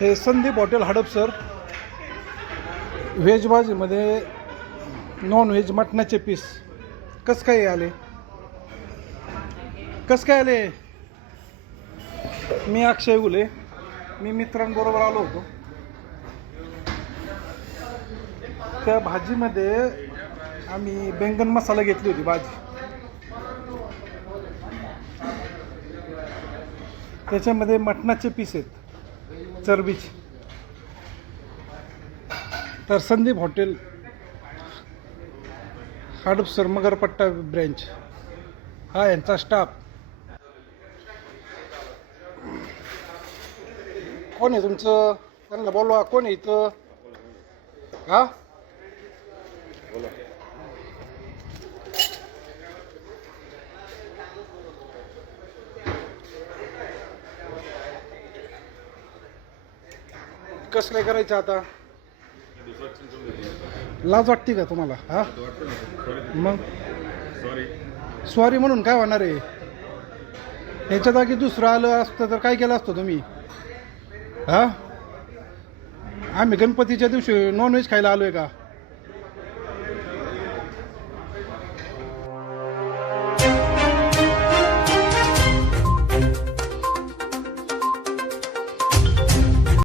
हे Sandeep hotel sir veg भाजीमध्ये non veg मटणाचे पीस कस काय आले कस काय आले मी अक्षय उले मी मित्रांबरोबर आलो होतो त्या भाजीमध्ये आम्ही बेंगन मसाला घेतली होती भाजी त्याच्यामध्ये मटणाचे पीस आहेत चरबीच तर संदीप हॉटेल हाडप मगरपट्टा ब्रँच हा यांचा स्टाफ कोण आहे तुमचं त्यांना बोलवा कोण आहे इथं हा कसं काय करायचं आता लाज वाटते का तुम्हाला हा मग सॉरी म्हणून काय होणार आहे ह्याच्यात जागी दुसरं आलं असतं तर काय केलं असतं तुम्ही हा आम्ही गणपतीच्या दिवशी नॉनव्हेज खायला आलो आहे का